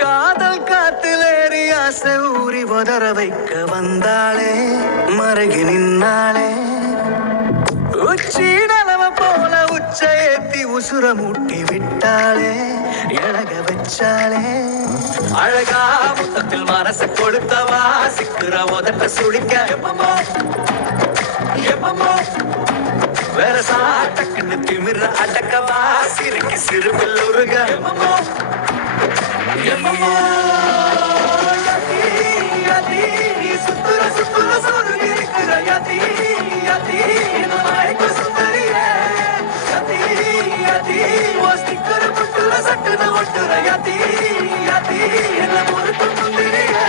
காதல் காத்திலேறி ஆசை ஊறி உதற வைக்க வந்தாளே மருகி நின்னாளே உச்சி நலவ போல உச்ச ஏத்தி உசுர மூட்டி விட்டாளே எழக வச்சாளே அழகா முத்தத்தில் மனச கொடுத்தவா சிக்குற உதட்ட சுழிக்க எப்பமோ எப்பமோ வேற சாட்டக்குன்னு திமிர அடக்கவா சிறுக்கி சிறுவில் உருக எப்பமோ எப்பமோ யதி யதி நீ சுத்துற சுத்துற சோறு இருக்கிற யதி யதி நாய்க்கு சுந்தரியே யதி யதி ஓ ஸ்டிக்கர் புட்டுல சட்டுன ஒட்டுற யதி யதி என்ன முறுக்கு முந்திரியே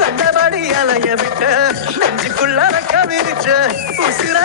கண்டபடி அலைய விட்ட நெஞ்சுக்குள்ள கவிரிச்ச உசிரா